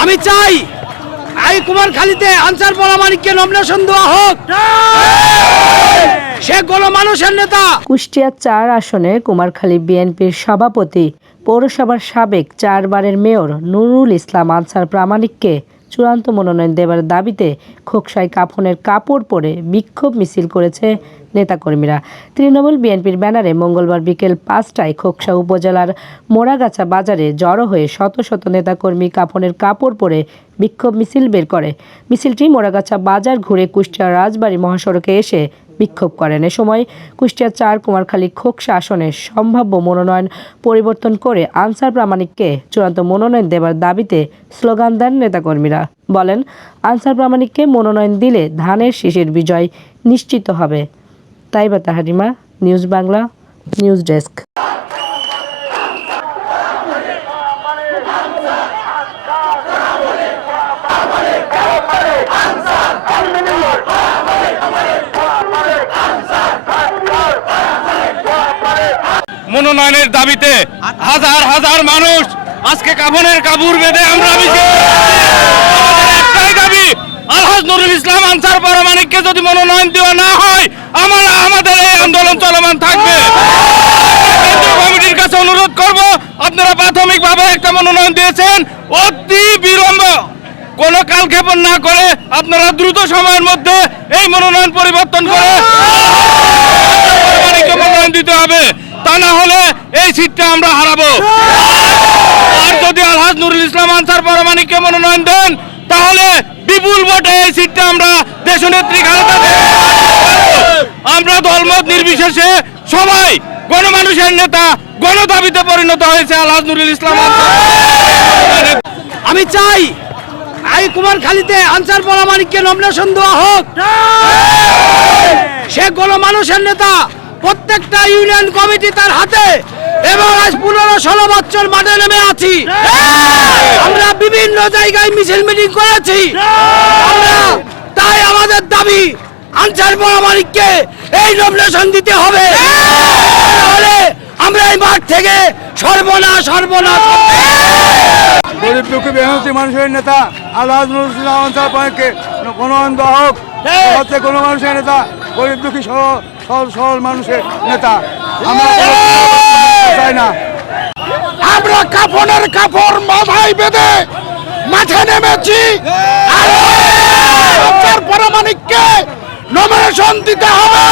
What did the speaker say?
আমি চাই আই কুমারখালীতে আনসার পরামানিককে নমিনেশন দেওয়া হোক। সে গণমানুষের নেতা। কুষ্টিয়া চার আসনে কুমারখালী বিএনপির সভাপতি পৌরসভার সাবেক চারবারের মেয়র নুরুল ইসলাম আনসার প্রামাণিককে চূড়ান্ত মনোনয়ন দেবার দাবিতে খোকসায় কাফনের কাপড় পরে বিক্ষোভ মিছিল করেছে নেতাকর্মীরা। তৃণমূল বিএনপির ব্যানারে মঙ্গলবার বিকেল পাঁচটায় খোকসা উপজেলার মোড়াগাছা বাজারে জড়ো হয়ে শত শত নেতাকর্মী কাফনের কাপড় পরে বিক্ষোভ মিছিল বের করে। মিছিলটি মোড়াগাছা বাজার ঘুরে কুষ্টিয়া রাজবাড়ী মহাসড়কে এসে বিক্ষোভ করেন। এ সময় কুষ্টিয়া চার কুমারখালী খোকসা আসনে সম্ভাব্য মনোনয়ন পরিবর্তন করে আনসার প্রামাণিককে চূড়ান্ত মনোনয়ন দেবার দাবিতে স্লোগান দেন নেতাকর্মীরা। বলেন, আনসার প্রামাণিককে মনোনয়ন দিলে ধানের শীষের বিজয় নিশ্চিত হবে। Taiba Tahrima, news Bangla, news desk. মনোনয়নের দাবিতে হাজার হাজার মানুষ আজকে কাফনের কাপড় বেঁধে আমরা একটাই দাবি, আলহাজ নুরুল ইসলাম আনসার যদি মনোনয়ন দেওয়া না হয় আমাদের এই আন্দোলন চলমান থাকবে। কমিটির কাছে অনুরোধ করব, আপনারা প্রাথমিকভাবে একটা মনোনয়ন দিয়েছেন, অতি বিলম্ব। কোনো কালক্ষেপণ না করে আপনারা দ্রুত সময়ের মধ্যে এই মনোনয়ন পরিবর্তন করে মনোনয়ন দিতে হবে। তা না হলে এই সিটটা আমরা হারাবো। আর যদি আলহাজ নুরুল ইসলাম আনসার পরমাণিককে মনোনয়ন দেন তাহলে বিপুল ভোটে এই সিটটা আমরা দেশনেত্রী খালেদা জিয়াকে আমরা দলমত নির্বিশেষে সবাই গণমানুষের নেতা গণদাবিতে পরিণত হয়েছে আলহাজ নুরুল ইসলাম আমি চাই আই কুমারখালীতে আনসার পরামানিককে নমিনেশন দেওয়া হোক। সে গণমানুষের নেতা প্রত্যেকটা ইউনিয়ন কমিটি তার হাতে এবং আজ পনেরো ষোলো বছর মাঠে নেমে আছি। আমরা বিভিন্ন জায়গায় মিছিল মিটিং করেছি। আমরা তাই আমাদের দাবি, আনসার পরামানিককে এই নমিনেশন দিতে হবে। তাহলে আমরা এই মাঠ থেকে সর্বনাশ সর্বনাশ গরিব দুঃখী মেহনতি মানুষের নেতা আল্লাহ আনসার গণমান হোক হচ্ছে কোনো মানুষের নেতা গরিব দুঃখী সরল সরল মানুষের নেতা। আমরা চাই না। আমরা কাপড়ের কাপড় মাথায় বেঁধে মাঠে নেমেছি। আর! পরমাণিককে নমিনেশন দিতে হবে।